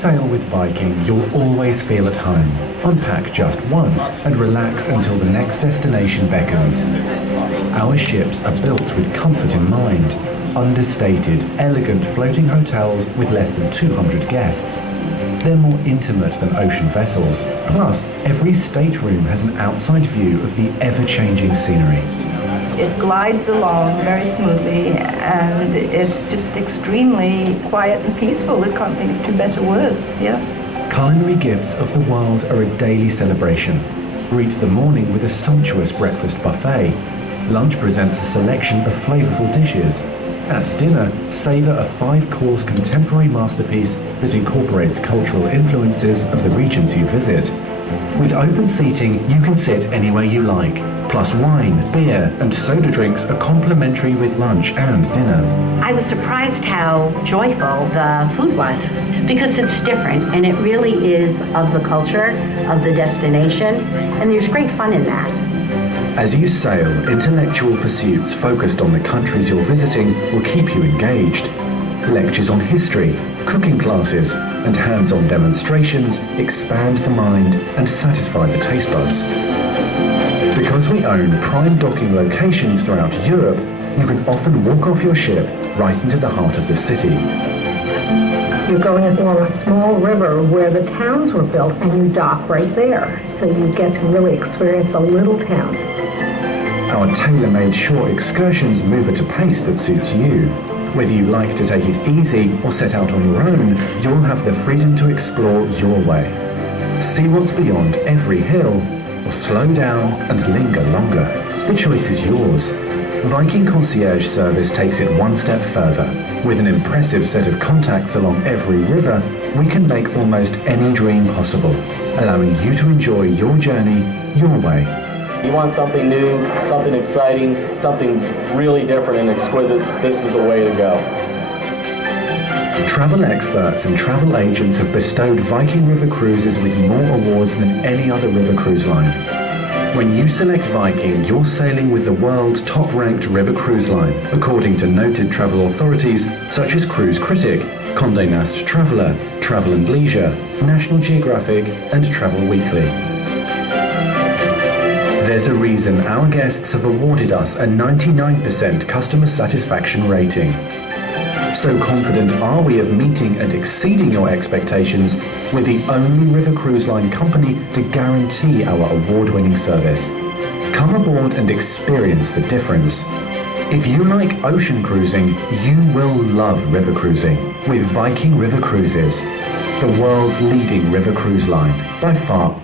sail with Viking, you'll always feel at home. Unpack just once and relax until the next destination beckons. Our ships are built with comfort in mind. Understated, elegant floating hotels with less than 200 guests. They're more intimate than ocean vessels. Plus, every stateroom has an outside view of the ever-changing scenery. It glides along very smoothly, and it's just extremely quiet and peaceful. I can't think of two better words, yeah. Culinary gifts of the world are a daily celebration. Greet the morning with a sumptuous breakfast buffet. Lunch presents a selection of flavorful dishes. At dinner, savor a 5-course contemporary masterpiece that incorporates cultural influences of the regions you visit. With open seating, you can sit anywhere you like. Plus wine, beer, and soda drinks are complimentary with lunch and dinner. I was surprised how joyful the food was, because it's different and it really is of the culture, of the destination, and there's great fun in that. As you sail, intellectual pursuits focused on the countries you're visiting will keep you engaged. Lectures on history, cooking classes, and hands-on demonstrations expand the mind and satisfy the taste buds. Because we own prime docking locations throughout Europe, you can often walk off your ship right into the heart of the city. You're going along a small river where the towns were built, and you dock right there. So you get to really experience the little towns. Our tailor-made shore excursions move at a pace that suits you. Whether you like to take it easy or set out on your own, you'll have the freedom to explore your way. See what's beyond every hill, or slow down and linger longer. The choice is yours. Viking Concierge Service takes it one step further. With an impressive set of contacts along every river, we can make almost any dream possible, allowing you to enjoy your journey your way. You want something new, something exciting, something really different and exquisite, this is the way to go. Travel experts and travel agents have bestowed Viking River Cruises with more awards than any other river cruise line. When you select Viking, you're sailing with the world's top-ranked river cruise line, according to noted travel authorities such as Cruise Critic, Condé Nast Traveler, Travel and Leisure, National Geographic, and Travel Weekly. There's a reason our guests have awarded us a 99% customer satisfaction rating. So confident are we of meeting and exceeding your expectations, we're the only river cruise line company to guarantee our award-winning service. Come aboard and experience the difference. If you like ocean cruising, you will love river cruising with Viking River Cruises, the world's leading river cruise line, by far.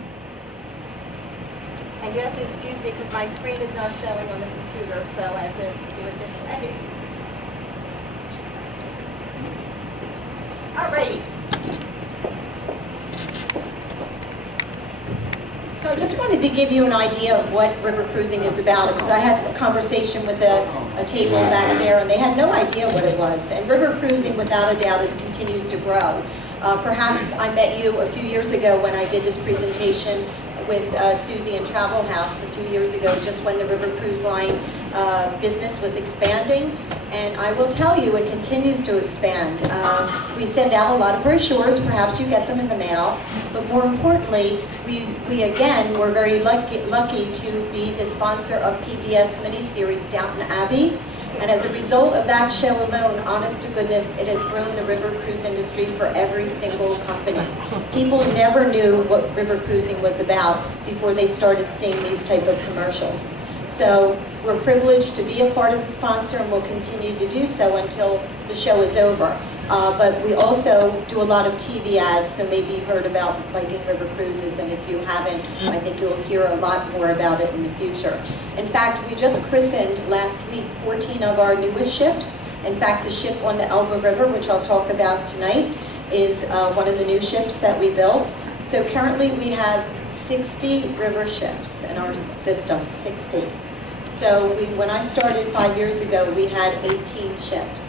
And you have to excuse me because my screen is not showing on the computer, so I have to do it this way. Alrighty. So I just wanted to give you an idea of what river cruising is about, because I had a conversation with a table back there, and they had no idea what it was. And river cruising, without a doubt, continues to grow. Perhaps I met you a few years ago when I did this presentation with Susie and Travel House a few years ago, just when the river cruise line business was expanding. And I will tell you, it continues to expand. We send out a lot of brochures, perhaps you get them in the mail, but more importantly, we again, we're very lucky to be the sponsor of PBS miniseries Downton Abbey. And as a result of that show alone, honest to goodness, it has grown the river cruise industry for every single company. People never knew what river cruising was about before they started seeing these type of commercials. So we're privileged to be a part of the sponsor, and we'll continue to do so until the show is over. But we also do a lot of TV ads, so maybe you heard about Viking River Cruises, and if you haven't, I think you'll hear a lot more about it in the future. In fact, we just christened last week 14 of our newest ships. In fact, the ship on the Elbe River, which I'll talk about tonight, is one of the new ships that we built. So currently we have 60 river ships in our system, 60. So when I started 5 years ago, we had 18 ships.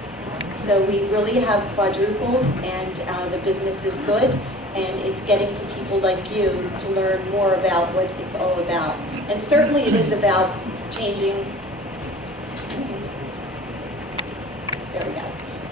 So we really have quadrupled, and the business is good, and it's getting to people like you to learn more about what it's all about. And certainly it is about changing, there we go.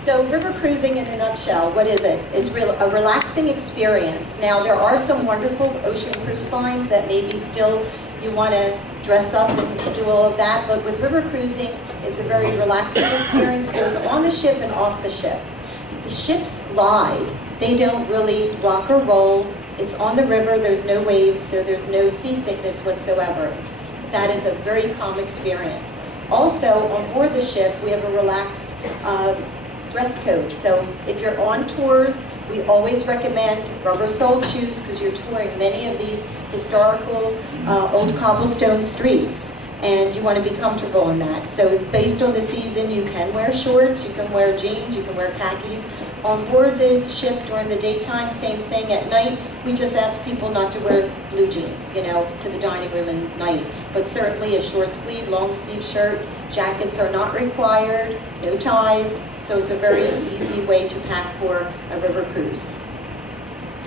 So river cruising in a nutshell, what is it? It's a relaxing experience. Now there are some wonderful ocean cruise lines that maybe still you want to dress up and do all of that, but with river cruising, it's a very relaxing experience both on the ship and off the ship. The ships glide. They don't really rock or roll. It's on the river, there's no waves, so there's no seasickness whatsoever. That is a very calm experience. Also, on board the ship, we have a relaxed dress code. So if you're on tours, we always recommend rubber-soled shoes because you're touring many of these historical old cobblestone streets, and you want to be comfortable in that. So based on the season, you can wear shorts, you can wear jeans, you can wear khakis. On board the ship during the daytime, same thing. At night, we just ask people not to wear blue jeans, to the dining room at night. But certainly a short sleeve, long sleeve shirt, jackets are not required, no ties. So it's a very easy way to pack for a river cruise.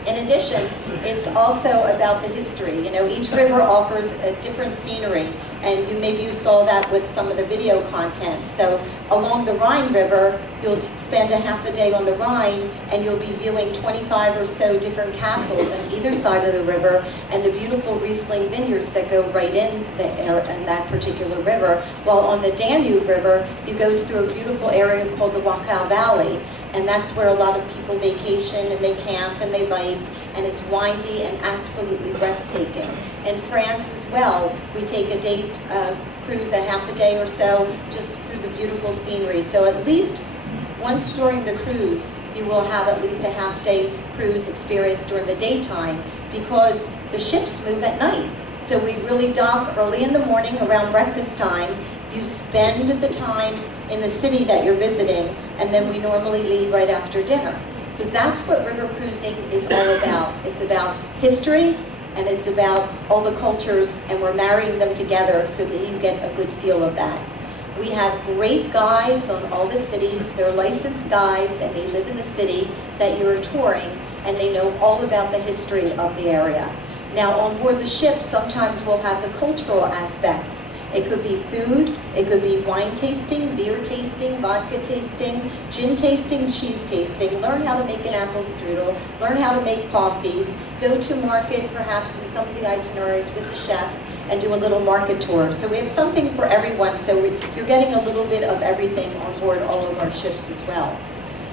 In addition, it's also about the history. Each river offers a different scenery, and maybe you saw that with some of the video content. So along the Rhine River, you'll spend a half a day on the Rhine, and you'll be viewing 25 or so different castles on either side of the river, and the beautiful Riesling vineyards that go right in that particular river. While on the Danube River, you go through a beautiful area called the Wachau Valley, and that's where a lot of people vacation and they camp and they bike, and it's windy and absolutely breathtaking. In France as well, we take a day cruise, a half a day or so, just through the beautiful scenery. So at least once during the cruise, you will have at least a half-day cruise experience during the daytime because the ships move at night. So we really dock early in the morning around breakfast time. You spend the time in the city that you're visiting, and then we normally leave right after dinner. Because that's what river cruising is all about. It's about history, and it's about all the cultures, and we're marrying them together so that you get a good feel of that. We have great guides on all the cities. They're licensed guides, and they live in the city that you're touring, and they know all about the history of the area. Now, on board the ship, sometimes we'll have the cultural aspects. It could be food, it could be wine tasting, beer tasting, vodka tasting, gin tasting, cheese tasting, learn how to make an apple strudel, learn how to make coffees, go to market perhaps in some of the itineraries with the chef, and do a little market tour. So we have something for everyone, so you're getting a little bit of everything on board all of our ships as well.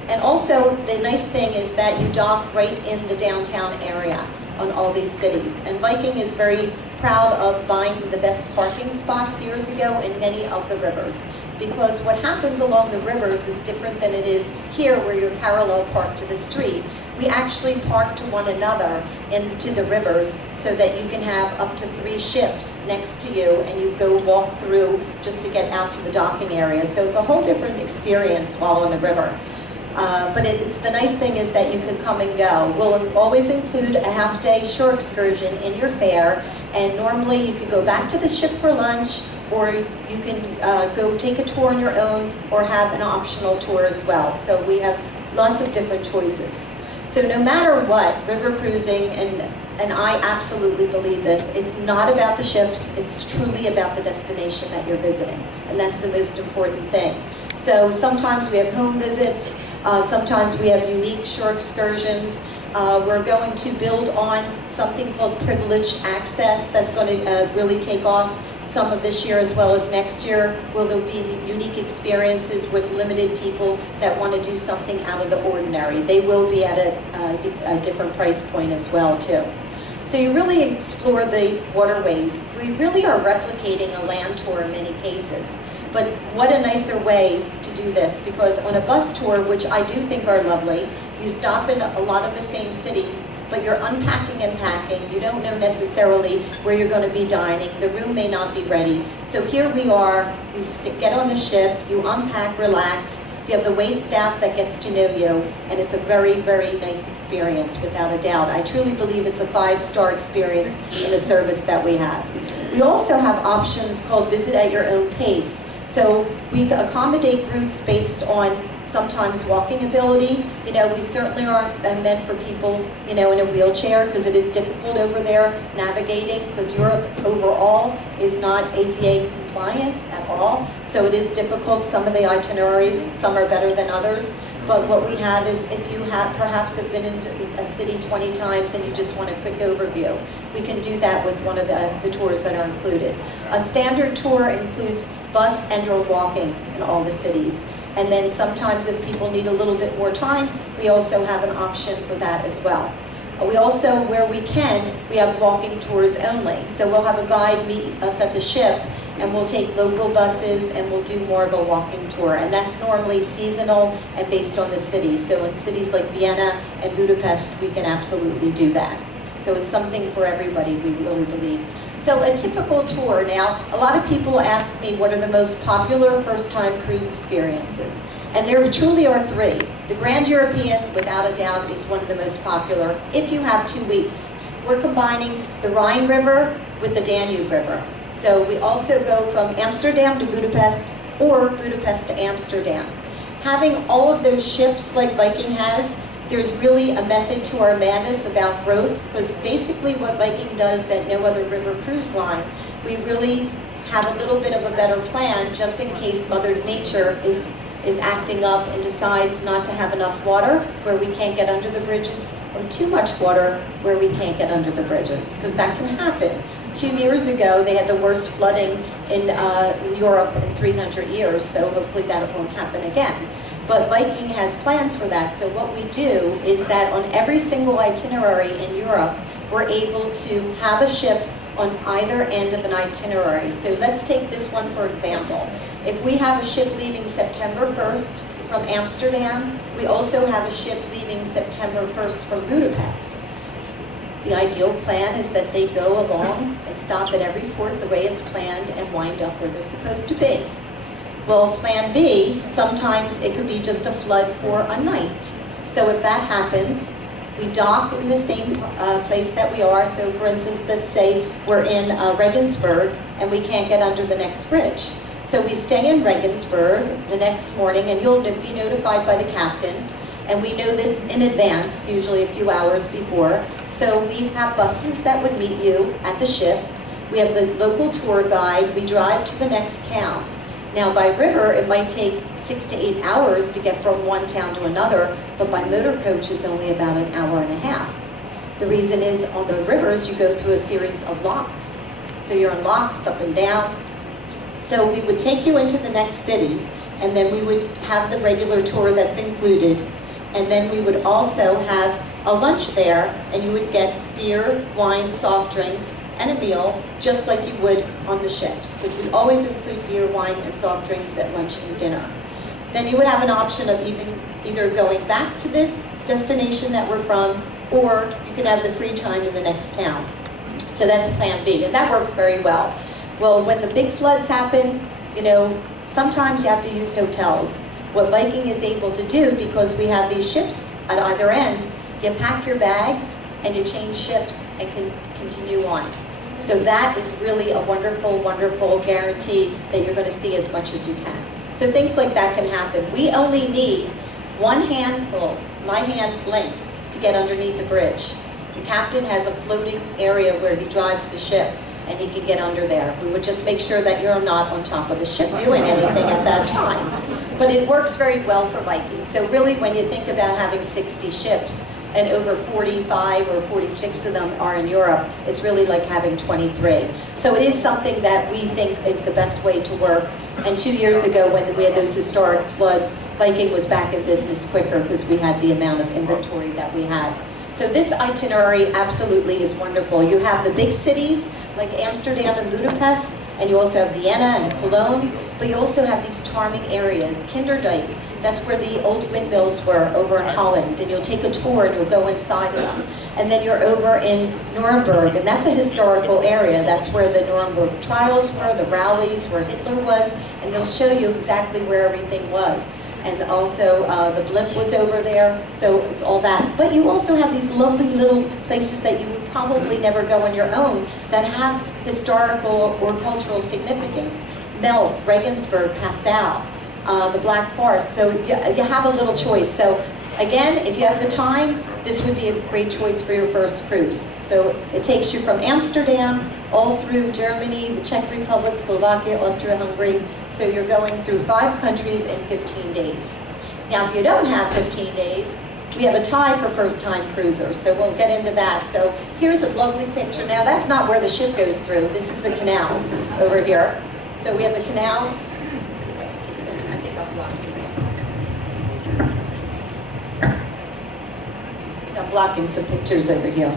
And also, the nice thing is that you dock right in the downtown area on all these cities. And Viking is very proud of buying the best parking spots years ago in many of the rivers. Because what happens along the rivers is different than it is here where you're parallel parked to the street. We actually park to one another into the rivers so that you can have up to 3 ships next to you and you go walk through just to get out to the docking area. So it's a whole different experience while on the river. But it's the nice thing is that you can come and go. We'll always include a half-day shore excursion in your fare, and normally you could go back to the ship for lunch, or you can go take a tour on your own, or have an optional tour as well. So we have lots of different choices. So no matter what, river cruising, and I absolutely believe this, it's not about the ships, it's truly about the destination that you're visiting, and that's the most important thing. So sometimes we have home visits, sometimes we have unique shore excursions. We're going to build on something called privileged access that's going to really take off some of this year as well as next year. Will there be unique experiences with limited people that want to do something out of the ordinary? They will be at a different price point as well too. So you really explore the waterways. We really are replicating a land tour in many cases. But what a nicer way to do this, because on a bus tour, which I do think are lovely, you stop in a lot of the same cities, but you're unpacking and packing. You don't know necessarily where you're going to be dining. The room may not be ready. So here we are, you get on the ship, you unpack, relax, you have the wait staff that gets to know you, and it's a very, very nice experience without a doubt. I truly believe it's a 5-star experience in the service that we have. We also have options called Visit at Your Own Pace. So we accommodate routes based on sometimes walking ability. We certainly aren't meant for people, in a wheelchair, because it is difficult over there navigating, because Europe overall is not ADA compliant at all. So it is difficult. Some of the itineraries, some are better than others. But what we have is, if you have perhaps have been into a city 20 times and you just want a quick overview, we can do that with one of the tours that are included. A standard tour includes bus and or walking in all the cities. And then sometimes if people need a little bit more time, we also have an option for that as well. We also, where we can, we have walking tours only. So we'll have a guide meet us at the ship, and we'll take local buses and we'll do more of a walking tour. And that's normally seasonal and based on the city. So in cities like Vienna and Budapest, we can absolutely do that. So it's something for everybody, we really believe. So a typical tour now, a lot of people ask me what are the most popular first-time cruise experiences. And there truly are three. The Grand European, without a doubt, is one of the most popular if you have 2 weeks. We're combining the Rhine River with the Danube River. So we also go from Amsterdam to Budapest or Budapest to Amsterdam. Having all of those ships like Viking has, there's really a method to our madness about growth, because basically what Viking does that no other river cruise line, we really have a little bit of a better plan just in case Mother Nature is acting up and decides not to have enough water where we can't get under the bridges, or too much water where we can't get under the bridges, because that can happen. 2 years ago, they had the worst flooding in Europe in 300 years, so hopefully that won't happen again. But Viking has plans for that, so what we do is that on every single itinerary in Europe, we're able to have a ship on either end of an itinerary. So let's take this one for example. If we have a ship leaving September 1st from Amsterdam, we also have a ship leaving September 1st from Budapest. The ideal plan is that they go along and stop at every port the way it's planned and wind up where they're supposed to be. Well, plan B, sometimes it could be just a flood for a night. So if that happens, we dock in the same place that we are. So for instance, let's say we're in Regensburg and we can't get under the next bridge. So we stay in Regensburg the next morning, and you'll be notified by the captain. And we know this in advance, usually a few hours before. So we have buses that would meet you at the ship. We have the local tour guide. We drive to the next town. Now by river, it might take 6 to 8 hours to get from one town to another, but by motor coach is only about an hour and a half. The reason is on the rivers, you go through a series of locks. So you're in locks up and down. So we would take you into the next city, and then we would have the regular tour that's included. And then we would also have a lunch there, and you would get beer, wine, soft drinks, and a meal, just like you would on the ships, because we always include beer, wine, and soft drinks at lunch and dinner. Then you would have an option of either going back to the destination that we're from, or you could have the free time in the next town. So that's plan B, and that works very well. Well, when the big floods happen, sometimes you have to use hotels. What Viking is able to do, because we have these ships at either end, you pack your bags and you change ships and can continue on. So that is really a wonderful, wonderful guarantee that you're going to see as much as you can. So things like that can happen. We only need one handful, my hand length, to get underneath the bridge. The captain has a floating area where he drives the ship, and he can get under there. We would just make sure that you're not on top of the ship doing anything at that time. But it works very well for Viking. So really, when you think about having 60 ships, and over 45 or 46 of them are in Europe, it's really like having 23. So it is something that we think is the best way to work. And 2 years ago, when we had those historic floods, Viking was back in business quicker because we had the amount of inventory that we had. So this itinerary absolutely is wonderful. You have the big cities like Amsterdam and Budapest, and you also have Vienna and Cologne, but you also have these charming areas. Kinderdijk, that's where the old windmills were over in Holland, and you'll take a tour and you'll go inside of them. And then you're over in Nuremberg, and that's a historical area. That's where the Nuremberg trials were, the rallies, where Hitler was, and they'll show you exactly where everything was. And also the blimp was over there, so it's all that. But you also have these lovely little places that you would probably never go on your own that have historical or cultural significance. Melt, Regensburg, Passau, the Black Forest. So you have a little choice. So again, if you have the time, this would be a great choice for your first cruise. So it takes you from Amsterdam all through Germany, the Czech Republic, Slovakia, Austria, Hungary. So you're going through 5 countries in 15 days. Now, if you don't have 15 days, we have a tie for first-time cruisers, so we'll get into that. So here's a lovely picture. Now, that's not where the ship goes through. This is the canals over here. So we have the canals. I think I'll block it. I'm blocking some pictures over here.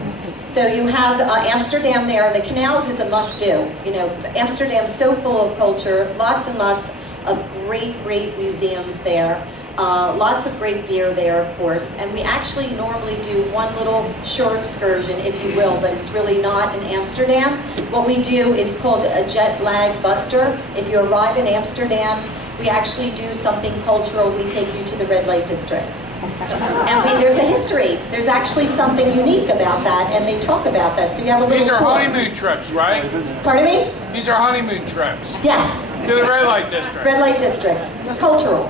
So you have Amsterdam there. The canals is a must-do. You know, Amsterdam's so full of culture, lots and lots of great museums there. Lots of great beer there, of course, and we actually normally do one little shore excursion, if you will, but it's really not in Amsterdam. What we do is called a jet lag buster. If you arrive in Amsterdam, we actually do something cultural. We take you to the red light district. And there's a history. There's actually something unique about that, and they talk about that, so you have a little These are tour. honeymoon trips, right? Pardon me? These are honeymoon trips. Yes. To the red light district. Red light district. Cultural.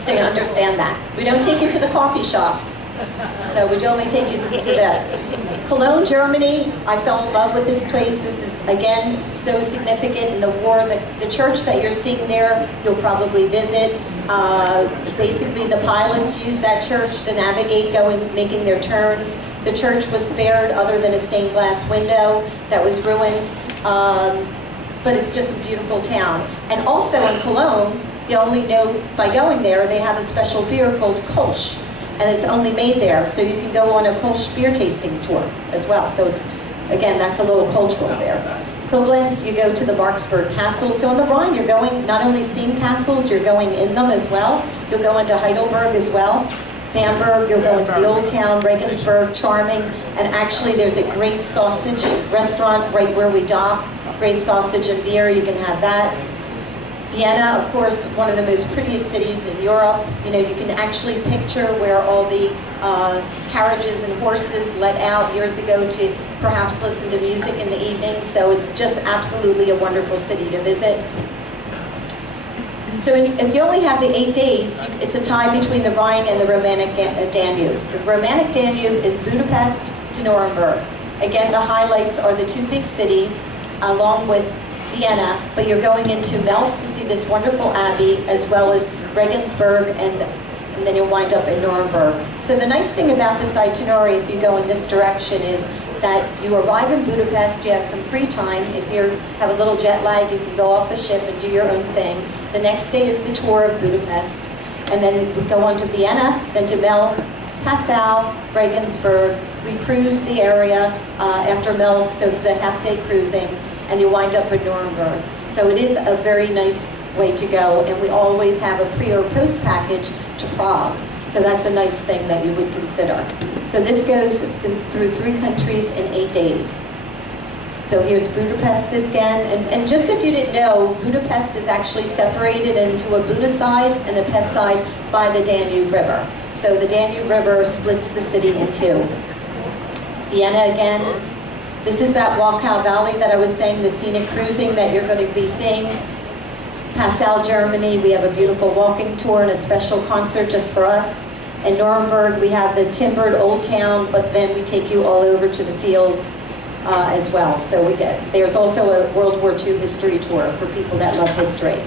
So you understand that. We don't take you to the coffee shops. So we only take you to the Cologne, Germany. I fell in love with this place. This is, again, so significant in the war. The church that you're seeing there, you'll probably visit. Basically, the pilots used that church to navigate making their turns. The church was spared other than a stained glass window that was ruined. But it's just a beautiful town. And also in Cologne, you only know by going there, they have a special beer called Kolsch, and it's only made there. So you can go on a Kolsch beer tasting tour as well. So it's, again, that's a little cultural there. Koblenz, you go to the Marksburg Castle. So on the Rhine, you're going, not only seeing castles, you're going in them as well. You'll go into Heidelberg as well. Bamberg, you'll go into the Old Town, Regensburg, charming, and actually there's a great sausage restaurant right where we dock. Great sausage and beer, you can have that. Vienna, of course, one of the most prettiest cities in Europe. You know, you can actually picture where all the carriages and horses let out years ago to perhaps listen to music in the evening. So it's just absolutely a wonderful city to visit. So if you only have the 8 days, it's a tie between the Rhine and the Romanic Danube. The Romanic Danube is Budapest to Nuremberg. Again, the highlights are the two big cities, along with Vienna, but you're going into Melk to see this wonderful abbey, as well as Regensburg, and then you'll wind up in Nuremberg. So the nice thing about this itinerary, if you go in this direction, is that you arrive in Budapest, you have some free time. If you have a little jet lag, you can go off the ship and do your own thing. The next day is the tour of Budapest, and then we go on to Vienna, then to Melk, Passau, Regensburg. We cruise the area after Melk, so it's a half-day cruising, and you wind up in Nuremberg. So it is a very nice way to go, and we always have a pre or post package to Prague. So that's a nice thing that you would consider. So this goes through 3 countries in 8 days. So here's Budapest again, and just if you didn't know, Budapest is actually separated into a Buda side and a Pest side by the Danube River. So the Danube River splits the city in two. Vienna again. This is that Wachau Valley that I was saying, the scenic cruising that you're going to be seeing. Passau, Germany, we have a beautiful walking tour and a special concert just for us. In Nuremberg, we have the timbered old town, but then we take you all over to the fields as well. So there's also a World War II history tour for people that love history.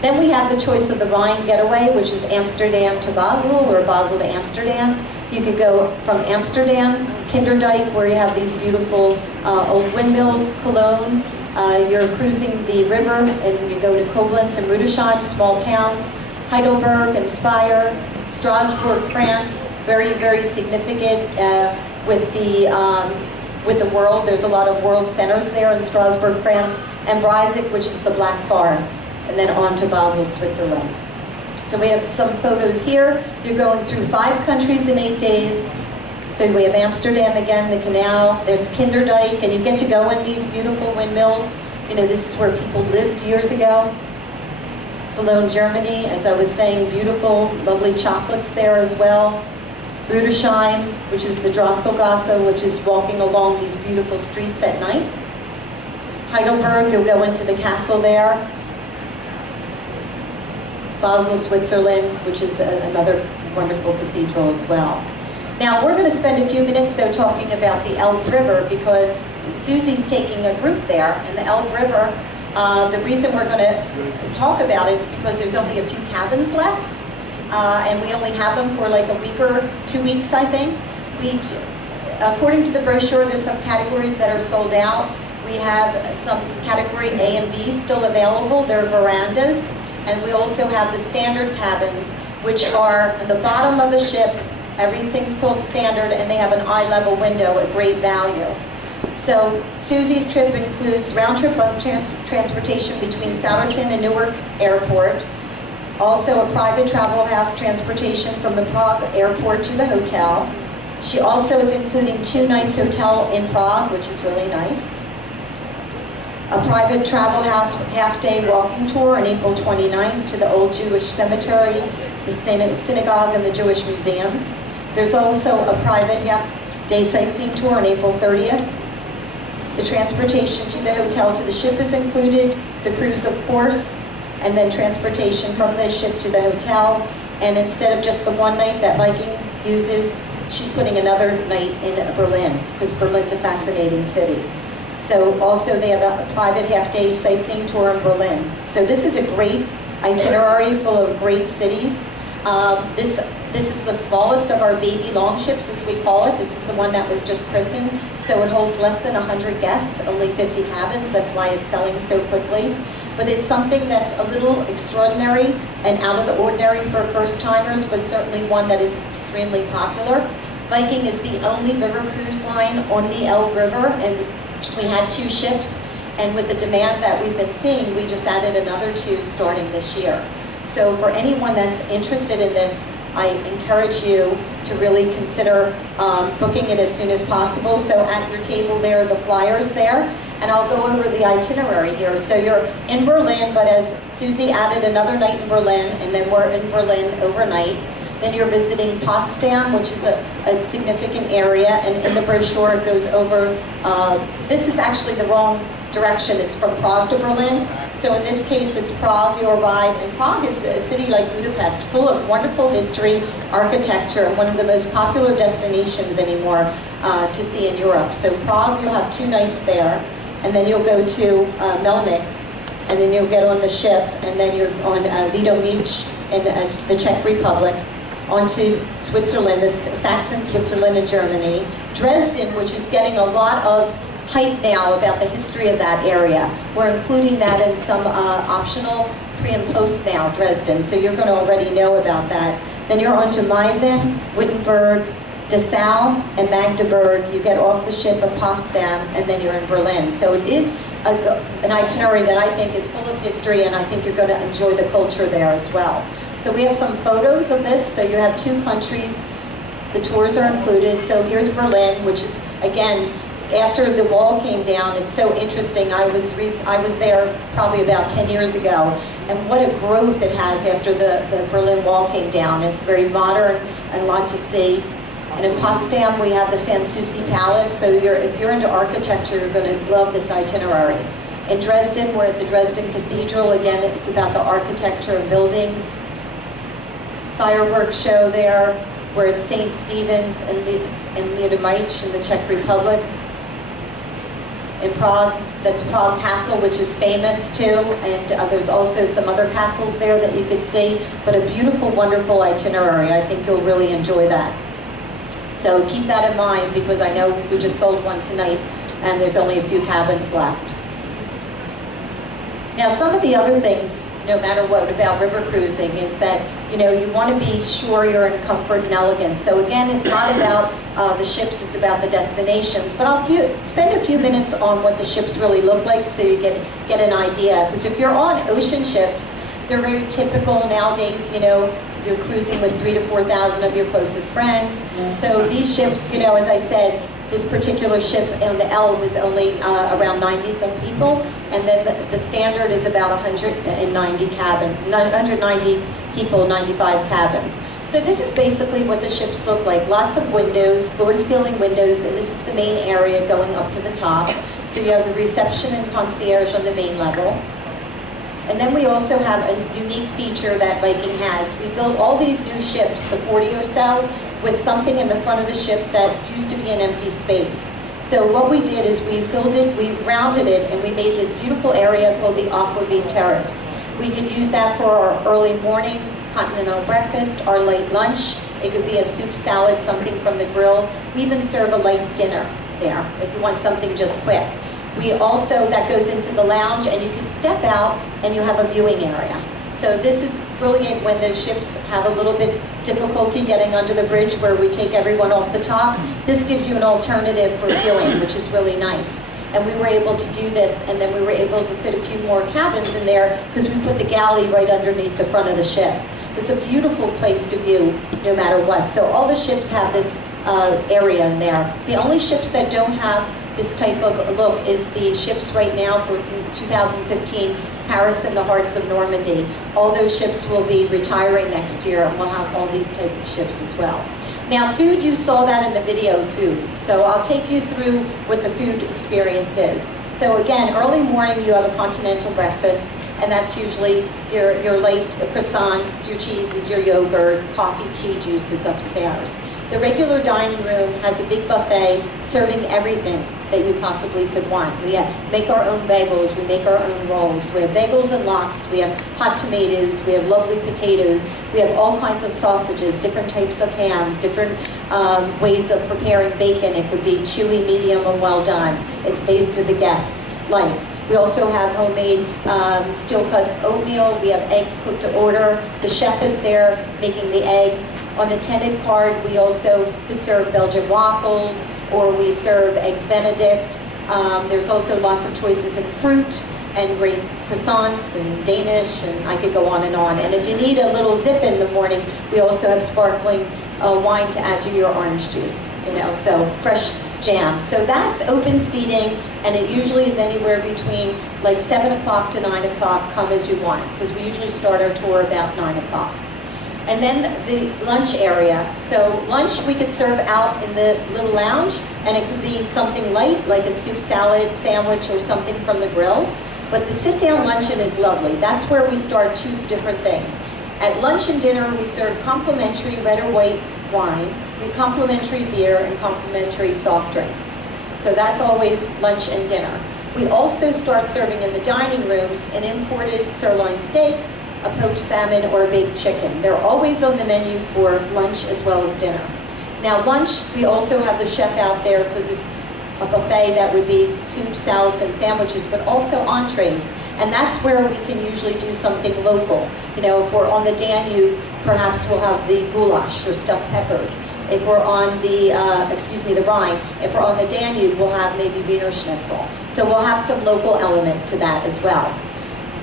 Then we have the choice of the Rhine getaway, which is Amsterdam to Basel, or Basel to Amsterdam. You could go from Amsterdam, Kinderdijk, where you have these beautiful old windmills, Cologne. You're cruising the river, and you go to Koblenz and Rudesheim, small towns, Heidelberg and Speyer, Strasbourg, France, very, very significant with the world. There's a lot of world centers there in Strasbourg, France, and Breisig, which is the Black Forest, and then on to Basel, Switzerland. So we have some photos here. You're going through 5 countries in 8 days. So we have Amsterdam again, the canal. There's Kinderdijk, and you get to go in these beautiful windmills. You know, this is where people lived years ago. Cologne, Germany, as I was saying, beautiful, lovely chocolates there as well. Rudesheim, which is the Drosselgasse, which is walking along these beautiful streets at night. Heidelberg, you'll go into the castle there. Basel, Switzerland, which is another wonderful cathedral as well. Now, we're going to spend a few minutes, though, talking about the Elbe River, because Susie's taking a group there, and the Elbe River, the reason we're going to talk about it is because there's only a few cabins left, and we only have them for like a week or 2 weeks, I think. According to the brochure, there's some categories that are sold out. We have some category A and B still available. They're verandas. And we also have the standard cabins, which are at the bottom of the ship. Everything's called standard, and they have an eye-level window at great value. So Susie's trip includes round-trip bus transportation between Souderton and Newark Airport. Also a private travel house transportation from the Prague airport to the hotel. She also is including 2 nights hotel in Prague, which is really nice. A private travel house half-day walking tour on April 29th to the Old Jewish Cemetery, the synagogue, and the Jewish Museum. There's also a private half-day sightseeing tour on April 30th. The transportation to the hotel to the ship is included, the cruise of course, and then transportation from the ship to the hotel. And instead of just the one night that Viking uses, she's putting another night in Berlin, because Berlin's a fascinating city. So also they have a private half-day sightseeing tour in Berlin. So this is a great itinerary full of great cities. This is the smallest of our baby longships, as we call it. This is the one that was just christened. So it holds less than 100 guests, only 50 cabins. That's why it's selling so quickly. But it's something that's a little extraordinary and out of the ordinary for first-timers, but certainly one that is extremely popular. Viking is the only river cruise line on the Elbe River, and we had 2 ships, and with the demand that we've been seeing, we just added another 2 starting this year. So for anyone that's interested in this, I encourage you to really consider booking it as soon as possible. So at your table there, the flyers there, and I'll go over the itinerary here. So you're in Berlin, but as Susie added another night in Berlin, and then we're in Berlin overnight. Then you're visiting Potsdam, which is a significant area, and in the brochure it goes over, this is actually the wrong direction. It's from Prague to Berlin. So in this case, it's Prague, you arrive, and Prague is a city like Budapest, full of wonderful history, architecture, and one of the most popular destinations anymore to see in Europe. So Prague, you'll have 2 nights there, and then you'll go to Melnik, and then you'll get on the ship, and then you're on Lido Beach in the Czech Republic, onto Switzerland, the Saxon Switzerland and Germany. Dresden, which is getting a lot of hype now about the history of that area. We're including that in some optional pre and post now, Dresden, so you're going to already know about that. Then you're on to Meissen, Wittenberg, Dessau, and Magdeburg. You get off the ship at Potsdam, and then you're in Berlin. So it is an itinerary that I think is full of history, and I think you're going to enjoy the culture there as well. So we have some photos of this. So you have 2 countries. The tours are included. So here's Berlin, which is, again, after the wall came down, it's so interesting. I was there probably about 10 years ago, and what a growth it has after the Berlin Wall came down. It's very modern and a lot to see. And in Potsdam, we have the Sanssouci Palace. So if you're into architecture, you're going to love this itinerary. In Dresden, we're at the Dresden Cathedral. Again, it's about the architecture of buildings. Fireworks show there. We're at St. Stephen's and near Ledomite in the Czech Republic. In Prague, that's Prague Castle, which is famous too, and there's also some other castles there that you could see, but a beautiful, wonderful itinerary. I think you'll really enjoy that. So keep that in mind, because I know we just sold one tonight, and there's only a few cabins left. Now, some of the other things, no matter what, about river cruising is that, you want to be sure you're in comfort and elegance. So again, it's not about the ships, it's about the destinations. But I'll spend a few minutes on what the ships really look like so you get an idea. Because if you're on ocean ships, they're very typical nowadays, you're cruising with 3,000 to 4,000 of your closest friends. So these ships, as I said, this particular ship on the Elbe was only around 90-some people, and then the standard is about 190 people, 95 cabins. So this is basically what the ships look like. Lots of windows, floor-to-ceiling windows, and this is the main area going up to the top. So you have the reception and concierge on the main level. And then we also have a unique feature that Viking has. We built all these new ships, the 40 or so, with something in the front of the ship that used to be an empty space. So what we did is we filled it, we rounded it, and we made this beautiful area called the Aquavit Terrace. We could use that for our early morning continental breakfast, our light lunch. It could be a soup, salad, something from the grill. We even serve a light dinner there if you want something just quick. We also, that goes into the lounge, and you can step out and you have a viewing area. So this is brilliant when the ships have a little bit difficulty getting under the bridge where we take everyone off the top. This gives you an alternative for viewing, which is really nice. And we were able to do this, and then we were able to fit a few more cabins in there because we put the galley right underneath the front of the ship. It's a beautiful place to view no matter what. So all the ships have this area in there. The only ships that don't have this type of look is the ships right now for 2015, Paris and the Hearts of Normandy. All those ships will be retiring next year, and we'll have all these type of ships as well. Now food, you saw that in the video, food. So I'll take you through what the food experience is. So again, early morning you have a continental breakfast, and that's usually your light croissants, your cheeses, your yogurt, coffee, tea, juices upstairs. The regular dining room has a big buffet serving everything that you possibly could want. We make our own bagels, we make our own rolls. We have bagels and lox, we have hot tomatoes, we have lovely potatoes, we have all kinds of sausages, different types of hams, different ways of preparing bacon. It could be chewy, medium, or well done. It's based to the guests' like. We also have homemade steel-cut oatmeal. We have eggs cooked to order. The chef is there making the eggs. On the tenant card, we also could serve Belgian waffles, or we serve eggs Benedict. There's also lots of choices in fruit and great croissants and Danish, and I could go on and on. And if you need a little zip in the morning, we also have sparkling wine to add to your orange juice, so fresh jam. So that's open seating, and it usually is anywhere between like 7 o'clock to 9 o'clock, come as you want, because we usually start our tour about 9 o'clock. And then the lunch area. So lunch we could serve out in the little lounge, and it could be something light, like a soup, salad, sandwich, or something from the grill. But the sit-down luncheon is lovely. That's where we start two different things. At lunch and dinner, we serve complimentary red or white wine, with complimentary beer, and complimentary soft drinks. So that's always lunch and dinner. We also start serving in the dining rooms an imported sirloin steak, a poached salmon, or a baked chicken. They're always on the menu for lunch as well as dinner. Now lunch, we also have the chef out there because it's a buffet that would be soup, salads, and sandwiches, but also entrees. And that's where we can usually do something local. If we're on the Danube, perhaps we'll have the goulash or stuffed peppers. If we're on the Rhine, if we're on the Danube, we'll have maybe Wiener Schnitzel. So we'll have some local element to that as well.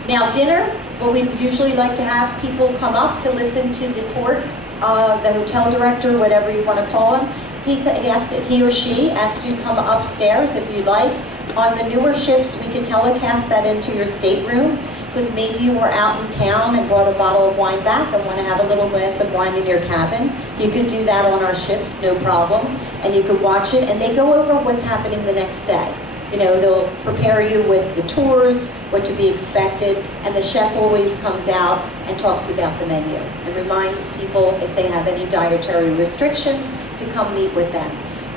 Now dinner, well, we usually like to have people come up to listen to the port, the hotel director, whatever you want to call him. He or she asks you to come upstairs if you'd like. On the newer ships, we can telecast that into your stateroom, because maybe you were out in town and brought a bottle of wine back and want to have a little glass of wine in your cabin. You could do that on our ships, no problem. And you could watch it, and they go over what's happening the next day. They'll prepare you with the tours, what to be expected, and the chef always comes out and talks about the menu and reminds people if they have any dietary restrictions to come meet with them.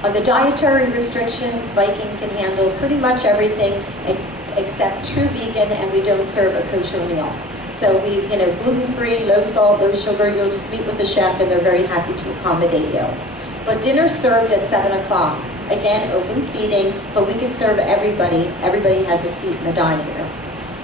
On the dietary restrictions, Viking can handle pretty much everything except true vegan, and we don't serve a kosher meal. So we, gluten-free, low salt, low sugar, you'll just meet with the chef and they're very happy to accommodate you. But dinner's served at 7 o'clock. Again, open seating, but we can serve everybody. Everybody has a seat in the dining room.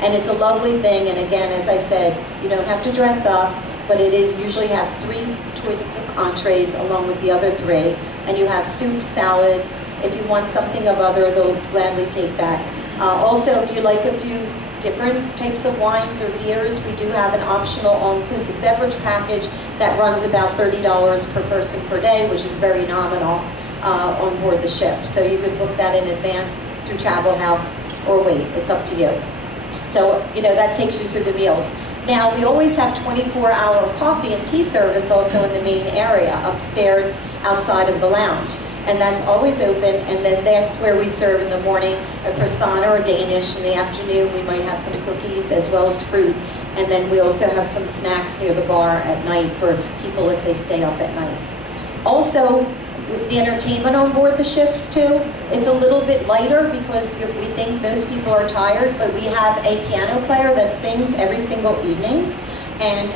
And it's a lovely thing, and again, as I said, you don't have to dress up, but it is usually have 3 choices of entrees along with the other 3, and you have soup, salads. If you want something of other, they'll gladly take that. Also, if you like a few different types of wines or beers, we do have an optional all-inclusive beverage package that runs about $30 per person per day, which is very nominal on board the ship. So you can book that in advance through Travel House or wait, it's up to you. So, that takes you through the meals. Now, we always have 24-hour coffee and tea service also in the main area, upstairs, outside of the lounge. And that's always open, and then that's where we serve in the morning a croissant or a Danish. In the afternoon, we might have some cookies as well as fruit. And then we also have some snacks near the bar at night for people if they stay up at night. Also, the entertainment on board the ships too, it's a little bit lighter because we think most people are tired, but we have a piano player that sings every single evening. and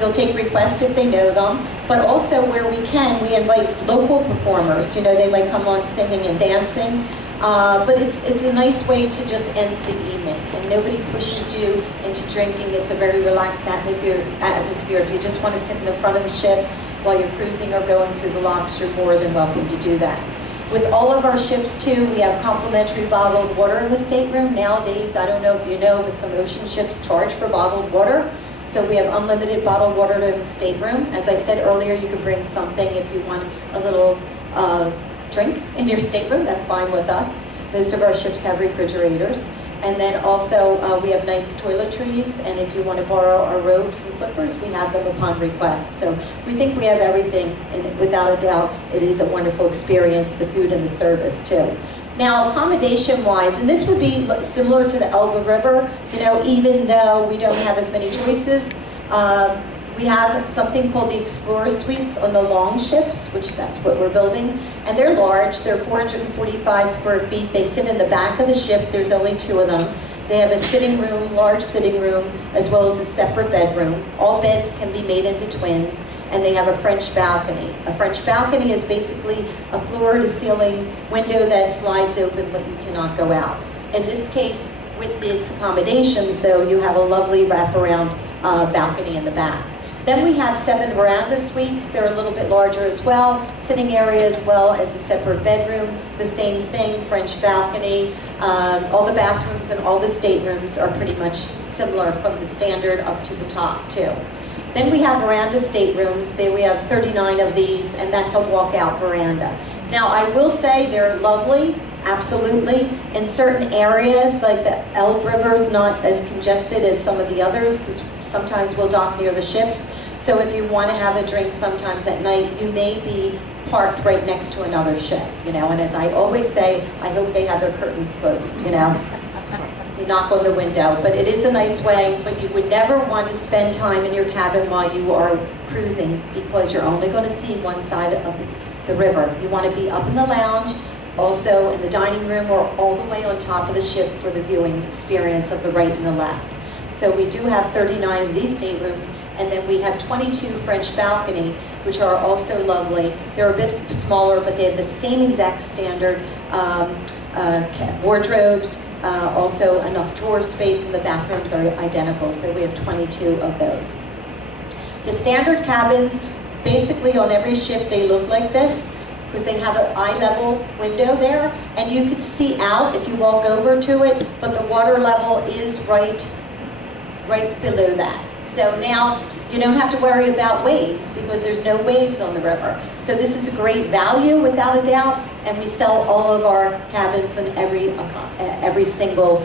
they'll take requests if they know them. But also where we can, we invite local performers. You know, they might come on singing and dancing. But it's a nice way to just end the evening, and nobody pushes you into drinking. It's a very relaxed atmosphere. If you just want to sit in the front of the ship while you're cruising or going through the locks, you're more than welcome to do that. With all of our ships too, we have complimentary bottled water in the stateroom. Nowadays, I don't know if you know, but some ocean ships charge for bottled water. So we have unlimited bottled water in the stateroom. As I said earlier, you can bring something if you want a little drink in your stateroom. That's fine with us. Most of our ships have refrigerators. And then also we have nice toiletries, and if you want to borrow our robes and slippers, we have them upon request. So we think we have everything, and without a doubt, it is a wonderful experience, the food and the service too. Now, accommodation-wise, and this would be similar to the Elbe River, you know, even though we don't have as many choices, we have something called the Explorer Suites on the long ships, which that's what we're building. And they're large, they're 445 square feet. They sit in the back of the ship, there's only 2 of them. They have a sitting room, large sitting room, as well as a separate bedroom. All beds can be made into twins, and they have a French balcony. A French balcony is basically a floor-to-ceiling window that slides open, but you cannot go out. In this case, with these accommodations, though, you have a lovely wraparound balcony in the back. Then we have 7 veranda suites. They're a little bit larger as well. Sitting area as well as a separate bedroom. The same thing, French balcony. All the bathrooms and all the staterooms are pretty much similar from the standard up to the top too. Then we have veranda staterooms. We have 39 of these, and that's a walkout veranda. Now I will say they're lovely, absolutely. In certain areas, like the Elbe River is not as congested as some of the others, because sometimes we'll dock near the ships. So if you want to have a drink sometimes at night, you may be parked right next to another ship, you know. And as I always say, I hope they have their curtains closed, you know. You knock on the window, but it is a nice way. But you would never want to spend time in your cabin while you are cruising, because you're only going to see one side of the river. You want to be up in the lounge, also in the dining room, or all the way on top of the ship for the viewing experience of the right and the left. So we do have 39 of these staterooms, and then we have 22 French balcony, which are also lovely. They're a bit smaller, but they have the same exact standard wardrobes, also enough drawer space, and the bathrooms are identical, so we have 22 of those. The standard cabins, basically on every ship, they look like this, because they have an eye-level window there, and you can see out if you walk over to it, but the water level is right below that. So now you don't have to worry about waves, because there's no waves on the river. So this is a great value without a doubt, and we sell all of our cabins in every single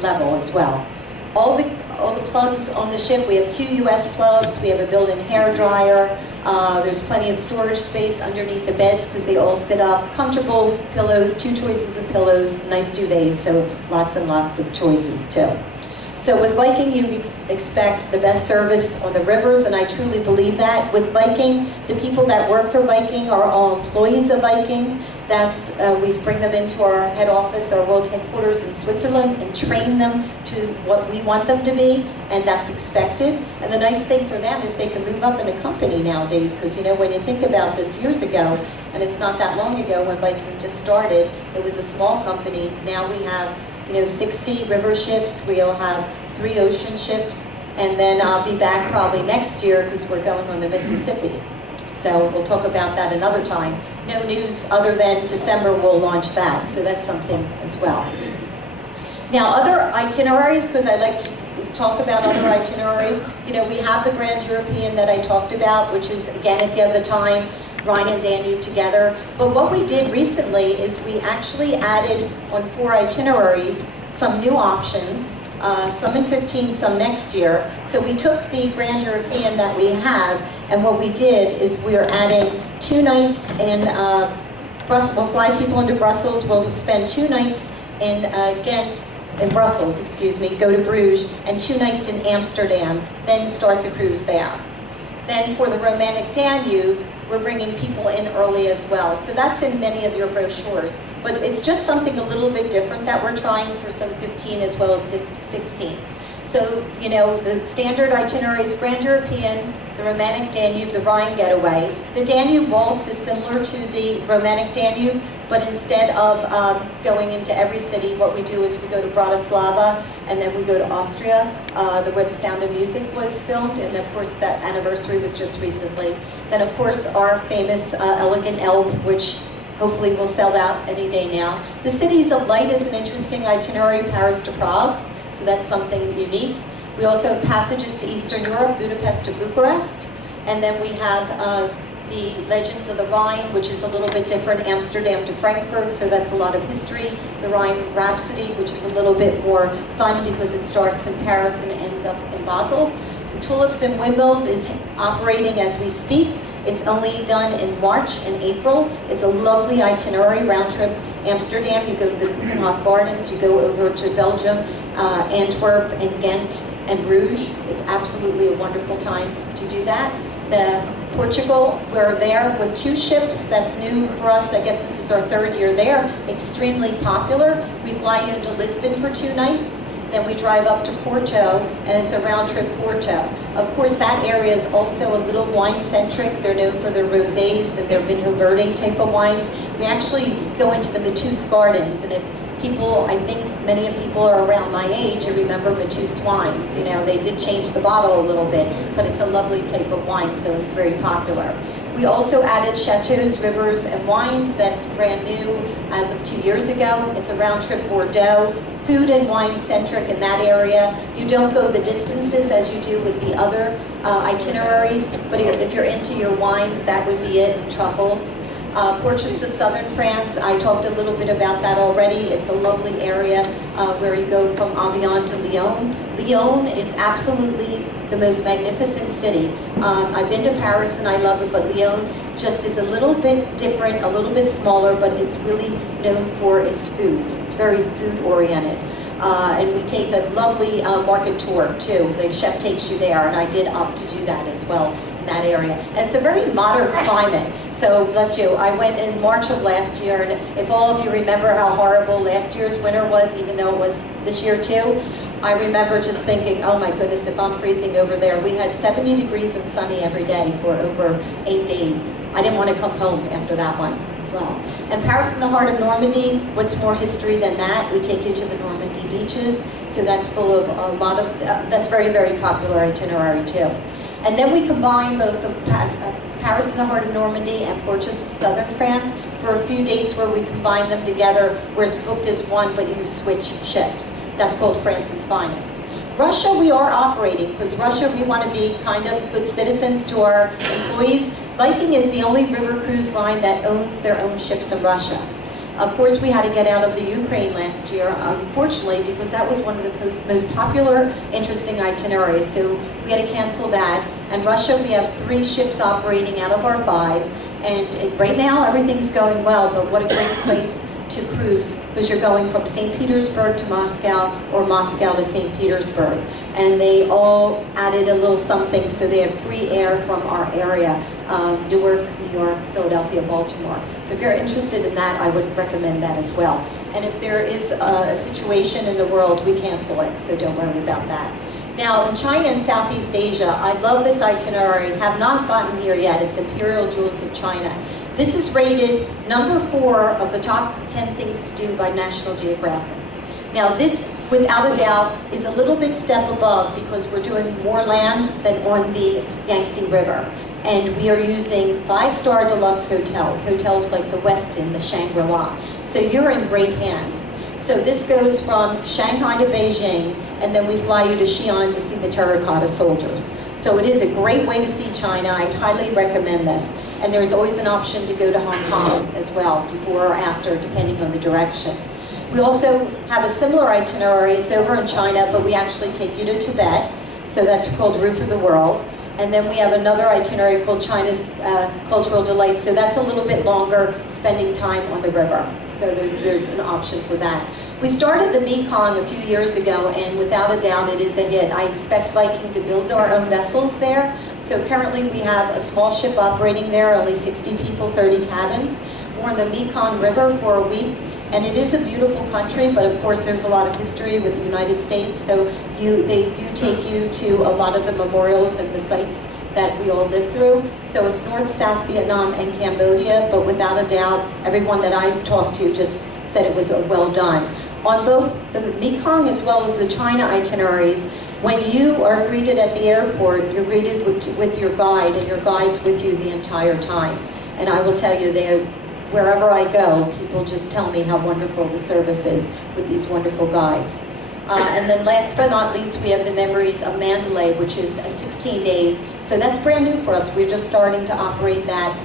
level as well. All the plugs on the ship, we have 2 US plugs, we have a built-in hair dryer, there's plenty of storage space underneath the beds because they all sit up, comfortable pillows, 2 choices of pillows, nice duvets, so lots and lots of choices too. So with Viking, you expect the best service on the rivers, and I truly believe that. With Viking, the people that work for Viking are all employees of Viking. That's, we bring them into our head office, our world headquarters in Switzerland, and train them to what we want them to be, and that's expected. And the nice thing for them is they can move up in a company nowadays, because you know, when you think about this years ago, and it's not that long ago when Viking just started, it was a small company. Now we have 60 river ships, we'll have 3 ocean ships, and then I'll be back probably next year because we're going on the Mississippi. So we'll talk about that another time. No news other than December we'll launch that, so that's something as well. Now other itineraries, because I like to talk about other itineraries, we have the Grand European that I talked about, which is, again, if you have the time, Rhine and Danube together. But what we did recently is we actually added on 4 itineraries some new options, some in 15, some next year. So we took the Grand European that we have, and what we did is we are adding 2 nights in Brussels. We'll fly people into Brussels. We'll spend 2 nights in Ghent, in Brussels, excuse me, go to Bruges, and 2 nights in Amsterdam, then start the cruise there. Then for the Romantic Danube, we're bringing people in early as well. So that's in many of your brochures. But it's just something a little bit different that we're trying for some 15 as well as 16. So, you know, the standard itinerary is Grand European, the Romantic Danube, the Rhine getaway. The Danube waltz is similar to the Romantic Danube, but instead of going into every city, what we do is we go to Bratislava, and then we go to Austria, where The Sound of Music was filmed, and of course that anniversary was just recently. Then of course our famous Elegant Elbe, which hopefully will sell out any day now. The Cities of Light is an interesting itinerary, Paris to Prague. So that's something unique. We also have passages to Eastern Europe, Budapest to Bucharest. And then we have the Legends of the Rhine, which is a little bit different, Amsterdam to Frankfurt, so that's a lot of history. The Rhine Rhapsody, which is a little bit more fun because it starts in Paris and ends up in Basel. The Tulips and Windmills is operating as we speak. It's only done in March and April. It's a lovely itinerary, round trip Amsterdam, you go to the Keukenhof Gardens, you go over to Belgium, Antwerp and Ghent and Bruges. It's absolutely a wonderful time to do that. Portugal, we're there with 2 ships. That's new for us. I guess this is our 3rd year there. Extremely popular. We fly you into Lisbon for 2 nights. Then we drive up to Porto, and it's a round-trip Porto. Of course, that area is also a little wine-centric. They're known for their rosés and their Vinho Verde type of wines. We actually go into the Matous Gardens, and if people, I think many of people are around my age who remember Matous wines. You know, they did change the bottle a little bit, but it's a lovely type of wine, so it's very popular. We also added Chateaus, Rivers, and Wines. That's brand new as of 2 years ago. It's a round-trip Bordeaux. Food and wine-centric in that area. You don't go the distances as you do with the other itineraries, but if you're into your wines, that would be it, truffles. Portraits of Southern France, I talked a little bit about that already. It's a lovely area where you go from Amiens to Lyon. Lyon is absolutely the most magnificent city. I've been to Paris and I love it, but Lyon just is a little bit different, a little bit smaller, but it's really known for its food. It's very food-oriented. And we take a lovely market tour too. The chef takes you there, and I did opt to do that as well in that area. And it's a very moderate climate. So, bless you, I went in March of last year, and if all of you remember how horrible last year's winter was, even though it was this year too, I remember just thinking, oh my goodness, if I'm freezing over there. We had 70 degrees and sunny every day for over 8 days. I didn't want to come home after that one as well. And Paris in the heart of Normandy, what's more history than that? We take you to the Normandy beaches, so that's full of a lot of, that's very, very popular itinerary too. And then we combine both the Paris in the heart of Normandy and Portraits of Southern France for a few dates where we combine them together, where it's booked as one, but you switch ships. That's called France's Finest. Russia, we are operating, because Russia, we want to be kind of good citizens to our employees. Viking is the only river cruise line that owns their own ships in Russia. Of course, we had to get out of the Ukraine last year, unfortunately, because that was one of the most popular, interesting itineraries. So we had to cancel that. And Russia, we have 3 ships operating out of our 5. And right now, everything's going well, but what a great place to cruise, because you're going from St. Petersburg to Moscow or Moscow to St. Petersburg. And they all added a little something, so they have free air from our area, Newark, New York, Philadelphia, Baltimore. So if you're interested in that, I would recommend that as well. And if there is a situation in the world, we cancel it, so don't worry about that. Now, in China and Southeast Asia, I love this itinerary, have not gotten here yet. It's Imperial Jewels of China. This is rated number 4 of the top 10 things to do by National Geographic. Now this, without a doubt, is a little bit step above because we're doing more land than on the Yangtze River. And we are using 5-star deluxe hotels, hotels like the Westin, the Shangri-La. So you're in great hands. So this goes from Shanghai to Beijing, and then we fly you to Xi'an to see the terracotta soldiers. So it is a great way to see China. I highly recommend this. And there's always an option to go to Hong Kong as well, before or after, depending on the direction. We also have a similar itinerary. It's over in China, but we actually take you to Tibet. So that's called Roof of the World. And then we have another itinerary called China's Cultural Delight. So that's a little bit longer, spending time on the river. So there's an option for that. We started the Mekong a few years ago, and without a doubt, it is a hit. I expect Viking to build our own vessels there. So currently we have a small ship operating there, only 60 people, 30 cabins. We're on the Mekong River for a week, and it is a beautiful country, but of course there's a lot of history with the United States. So They do take you to a lot of the memorials and the sites that we all live through. So it's North, South Vietnam, and Cambodia, but without a doubt, everyone that I've talked to just said it was well done. On both the Mekong as well as the China itineraries, when you are greeted at the airport, you're greeted with your guide, and your guide's with you the entire time. And I will tell you, wherever I go, people just tell me how wonderful the service is with these wonderful guides. And then last but not least, we have the Memories of Mandalay, which is 16 days. So that's brand new for us. We're just starting to operate that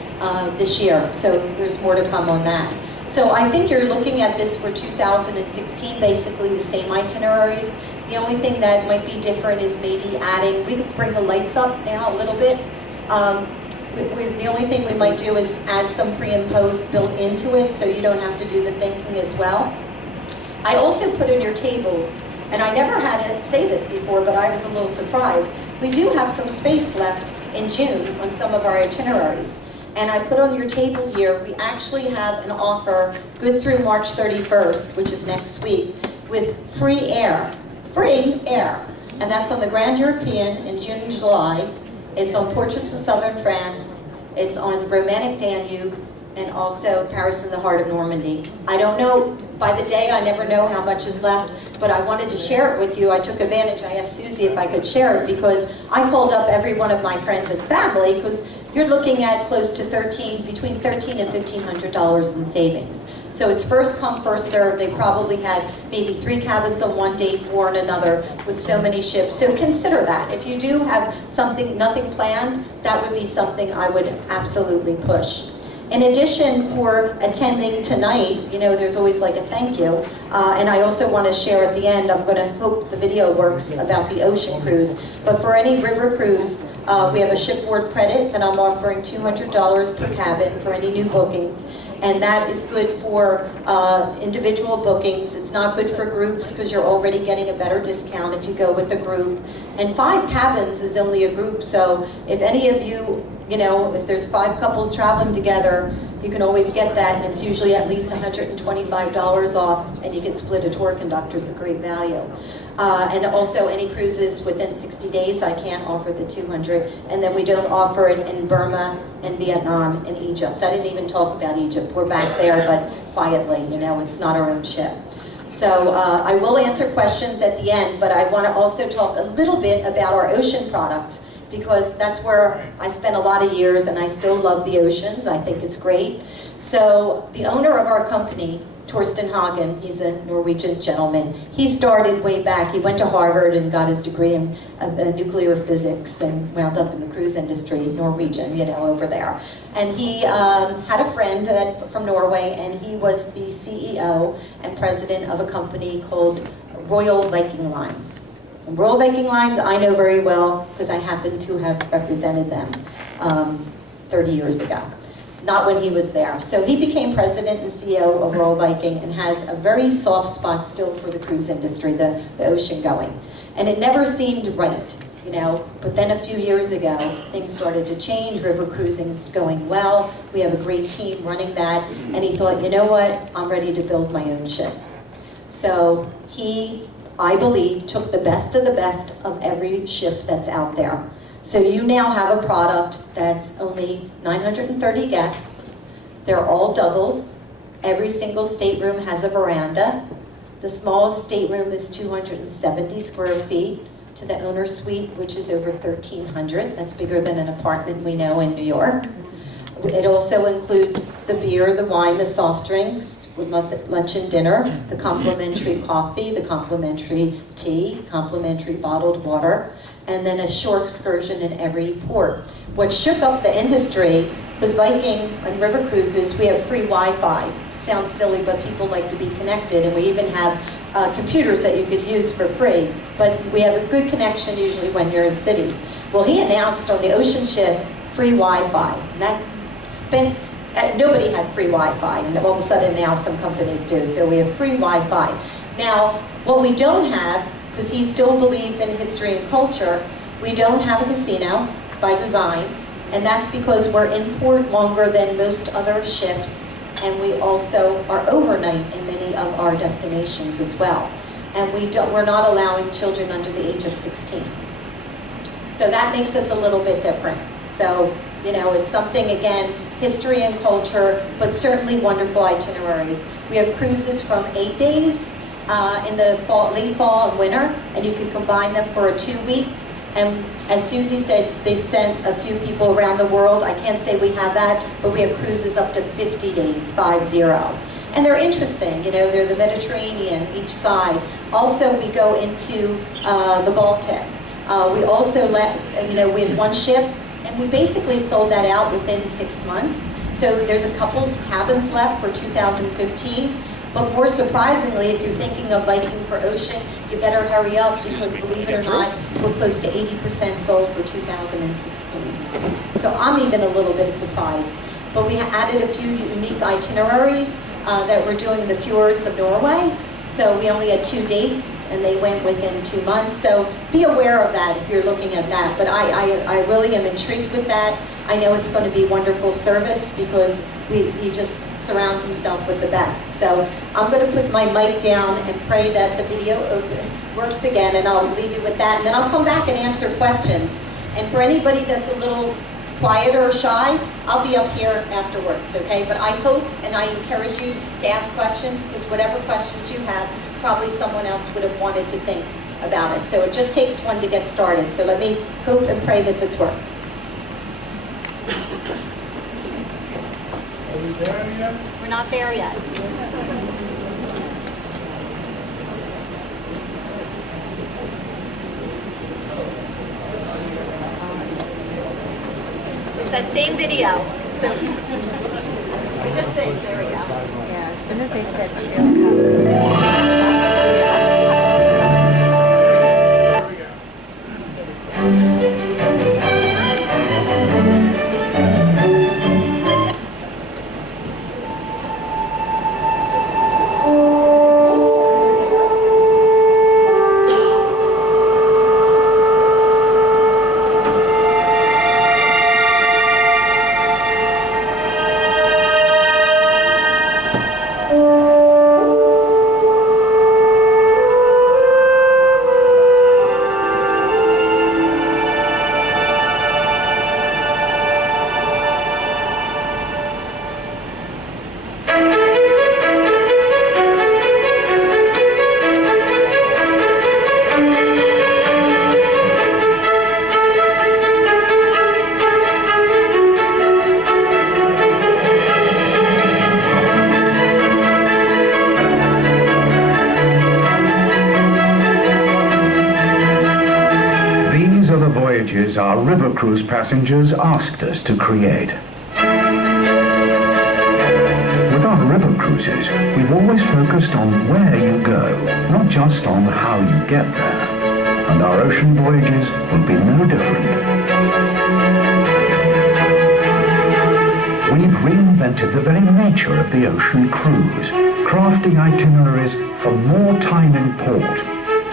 this year. So there's more to come on that. So I think you're looking at this for 2016, basically the same itineraries. The only thing that might be different is maybe adding, we could bring the lights up now a little bit. The only thing we might do is add some pre and post built into it, so you don't have to do the thinking as well. I also put in your tables, and I never had to say this before, but I was a little surprised. We do have some space left in June on some of our itineraries. And I put on your table here, we actually have an offer good through March 31st, which is next week, with free air. Free air. And that's on the Grand European in June and July. It's on Portraits of Southern France. It's on the Romantic Danube, and also Paris in the heart of Normandy. I don't know, by the day I never know how much is left, but I wanted to share it with you. I took advantage, I asked Susie if I could share it, because I called up every one of my friends and family, because you're looking at close to between $1,300 and $1,500 in savings. So it's first come, first served. They probably had maybe 3 cabins on one day, 4 on another, with so many ships. So consider that. If you do have nothing planned, that would be something I would absolutely push. In addition, for attending tonight, there's always like a thank you. And I also want to share at the end, I'm going to hope the video works, about the ocean cruise. But for any river cruise, we have a shipboard credit that I'm offering $200 per cabin for any new bookings. And that is good for individual bookings. It's not good for groups, because you're already getting a better discount if you go with a group. And 5 cabins is only a group, so if any of you, if there's 5 couples traveling together, you can always get that, and it's usually at least $125 off, and you get split a tour conductor. It's a great value. And also any cruises within 60 days, I can't offer the 200. And then we don't offer it in Burma and Vietnam and Egypt. I didn't even talk about Egypt. We're back there, but quietly, it's not our own ship. So I will answer questions at the end, but I want to also talk a little bit about our ocean product, because that's where I spent a lot of years, and I still love the oceans. I think it's great. So the owner of our company, Torsten Hagen, he's a Norwegian gentleman. He started way back. He went to Harvard and got his degree in nuclear physics and wound up in the cruise industry, Norwegian, over there. And he had a friend from Norway, and he was the CEO and president of a company called Royal Viking Lines. And Royal Viking Lines I know very well, because I happen to have represented them 30 years ago. Not when he was there. So he became president and CEO of Royal Viking, and has a very soft spot still for the cruise industry, the ocean going. And it never seemed right, but then a few years ago, things started to change. River cruising is going well. We have a great team running that. And he thought, you know what? I'm ready to build my own ship. So he, I believe, took the best of every ship that's out there. So you now have a product that's only 930 guests. They're all doubles. Every single stateroom has a veranda. The smallest stateroom is 270 square feet, to the owner suite, which is over 1,300. That's bigger than an apartment we know in New York. It also includes the beer, the wine, the soft drinks, with lunch and dinner, the complimentary coffee, the complimentary tea, complimentary bottled water, and then a shore excursion in every port. What shook up the industry was Viking and River Cruises, we have free Wi-Fi. It sounds silly, but people like to be connected, and we even have computers that you could use for free, but we have a good connection usually when you're in cities. Well, he announced on the ocean ship free Wi-Fi, and that spent, nobody had free Wi-Fi, and all of a sudden now some companies do, so we have free Wi-Fi. Now, what we don't have, because he still believes in history and culture, we don't have a casino by design, and that's because we're in port longer than most other ships, and we also are overnight in many of our destinations as well. and we're not allowing children under the age of 16. So that makes us a little bit different. So, you know, it's something, again, history and culture, but certainly wonderful itineraries. We have cruises from 8 days in the late fall and winter, and you could combine them for a 2-week. And as Susie said, they sent a few people around the world. I can't say we have that, but we have cruises up to 50 days, 50. And they're interesting, you know, they're the Mediterranean, each side. Also, we go into the Baltic. We also we had one ship, and we basically sold that out within 6 months. So there's a couple cabins left for 2015. But more surprisingly, if you're thinking of Viking for Ocean, you better hurry up because, believe it or not, we're close to 80% sold for 2016. So I'm even a little bit surprised. But we added a few unique itineraries that we're doing in the fjords of Norway. So we only had 2 dates, and they went within 2 months. So be aware of that if you're looking at that. But I really am intrigued with that. I know it's going to be wonderful service because he just surrounds himself with the best. So I'm going to put my mic down and pray that the video works again, and I'll leave you with that. And then I'll come back and answer questions. And for anybody that's a little quieter or shy, I'll be up here afterwards, okay? But I hope and I encourage you to ask questions, because whatever questions you have, probably someone else would have wanted to think about it. So it just takes one to get started. So let me hope and pray that this works. Are we there yet? We're not there yet. It's that same video. So we just think, there we go. Yeah, as soon as they said still come. voyages our river cruise passengers asked us to create. With our river cruises, we've always focused on where you go, not just on how you get there. And our ocean voyages will be no different. We've reinvented the very nature of the ocean cruise, crafting itineraries for more time in port,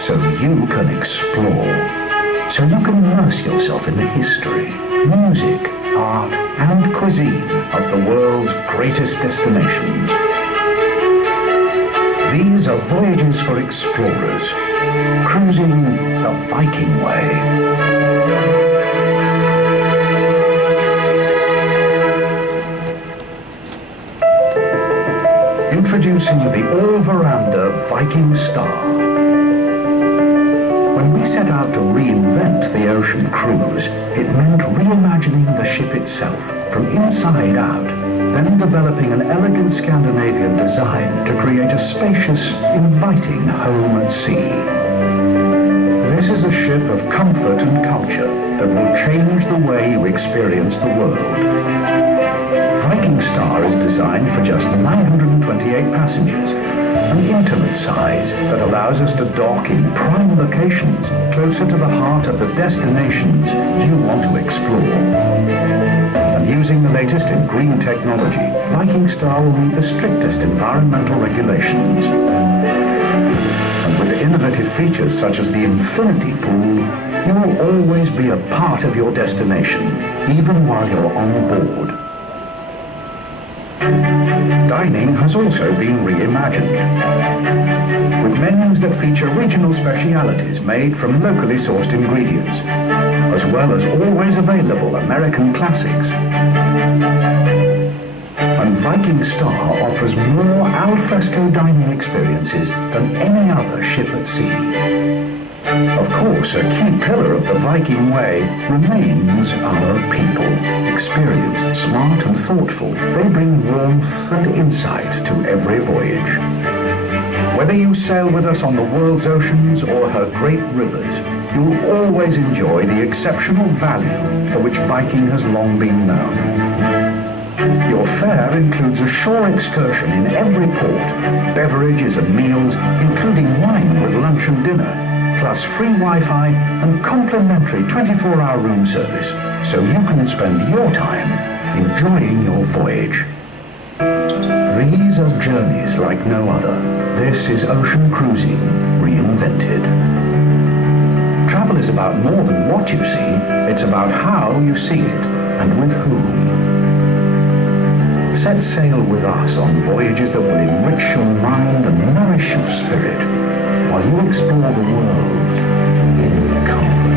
so you can explore, so you can immerse yourself in the history, music, art, and cuisine of the world's greatest destinations. These are voyages for explorers, cruising the Viking way. Introducing the all-veranda Viking Star. When we set out to reinvent the ocean cruise, it meant reimagining the ship itself from inside out, then developing an elegant Scandinavian design to create a spacious, inviting home at sea. This is a ship of comfort and culture that will change the way you experience the world. Viking Star is designed for just 928 passengers, an intimate size that allows us to dock in prime locations closer to the heart of the destinations you want to explore. And using the latest in green technology, Viking Star will meet the strictest environmental regulations. And with innovative features such as the infinity pool, you will always be a part of your destination, even while you're on board. Dining has also been reimagined, with menus that feature regional specialities made from locally sourced ingredients, as well as always available American classics. And Viking Star offers more al fresco dining experiences than any other ship at sea. Of course, a key pillar of the Viking way remains our people. Experienced, smart and thoughtful, they bring warmth and insight to every voyage. Whether you sail with us on the world's oceans or her great rivers, you'll always enjoy the exceptional value for which Viking has long been known. Your fare includes a shore excursion in every port, beverages and meals, including wine with lunch and dinner, plus free Wi-Fi and complimentary 24-hour room service, so you can spend your time enjoying your voyage. These are journeys like no other. This is ocean cruising reinvented. Travel is about more than what you see, it's about how you see it and with whom. Set sail with us on voyages that will enrich your mind and nourish your spirit, while you explore the world in comfort.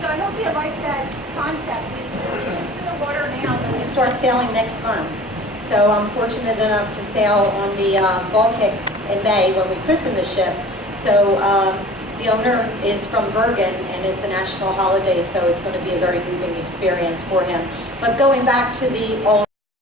So I hope you like that concept. The ship's in the water now, but we start sailing next month. So I'm fortunate enough to sail on the Baltic in May when we christen the ship. So the owner is from Bergen, and it's a national holiday, so it's going to be a very moving experience for him. But going back to the